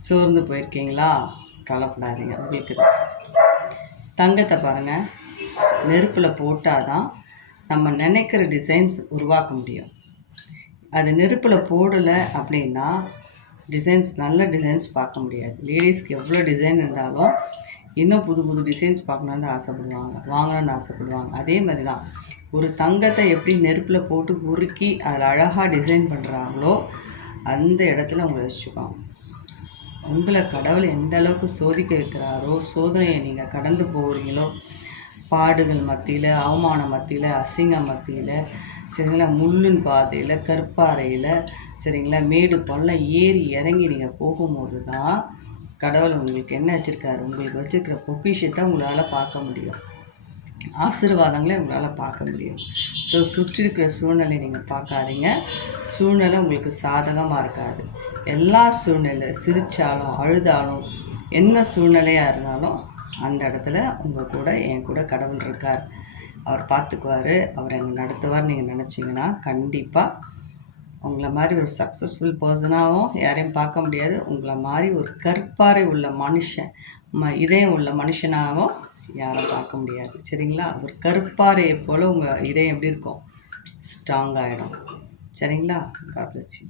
சோர்ந்து போயிருக்கீங்களா? கவலைப்படாதீங்க. உங்களுக்கு தங்கத்தை பாருங்கள், நெருப்பில் போட்டால் தான் நம்ம நினைக்கிற டிசைன்ஸ் உருவாக்க முடியும். அது நெருப்பில் போடலை அப்படின்னா நல்ல டிசைன்ஸ் பார்க்க முடியாது. லேடிஸ்க்கு எவ்வளோ டிசைன் இருந்தாலும் இன்னும் புது புது டிசைன்ஸ் பார்க்கணுன்னு ஆசைப்படுவாங்க, வாங்கணும்னு ஆசைப்படுவாங்க. அதே மாதிரி தான் ஒரு தங்கத்தை எப்படி நெருப்பில் போட்டு உருக்கி அதில் அழகாக டிசைன் பண்ணுறாங்களோ அந்த இடத்துல உங்களை வச்சுப்பாங்க. உங்களை கடவுள் எந்த அளவுக்கு சோதிக்க வைக்கிறாரோ, சோதனையை நீங்கள் கடந்து போகிறீங்களோ, பாடுகள் மத்தியில், அவமானம் மத்தியில், அசிங்கம் மத்தியில், சரிங்களா, முள்ளின் பாதையில், கற்பாறையில், சரிங்களா, மேடு பள்ளம் ஏறி இறங்கி நீங்கள் போகும்போது தான் கடவுள் உங்களுக்கு என்ன வச்சுருக்காரு, உங்களுக்கு வச்சுருக்கிற பொக்கிஷத்தை உங்களால் பார்க்க முடியும், ஆசீர்வாதங்களை உங்களால் பார்க்க முடியும். ஸோ சுற்றி இருக்கிற சூழ்நிலை நீங்கள் பார்க்காதீங்க. சூழ்நிலை உங்களுக்கு சாதகமாக இருக்காது. எல்லா சூழ்நிலை, சிரித்தாலும் அழுதாலும் என்ன சூழ்நிலையாக இருந்தாலும் அந்த இடத்துல உங்கள் கூட என் கூட கடவுள் இருக்கார், அவர் பார்த்துக்குவார், அவர் என்னை நடத்துவார். நீங்கள் நினச்சிங்கன்னா கண்டிப்பாக உங்களை மாதிரி ஒரு சக்ஸஸ்ஃபுல் பர்சனாகவும் யாரையும் பார்க்க முடியாது. உங்களை மாதிரி ஒரு கற்பாறை உள்ள மனுஷன், இதயம் உள்ள மனுஷனாகவும் யாரும் பார்க்க முடியாது. சரிங்களா? ஒரு கற்பாறையை போல் உங்கள் இதயம் எப்படி இருக்கும், ஸ்ட்ராங் ஆகிடும். சரிங்களா? God bless you.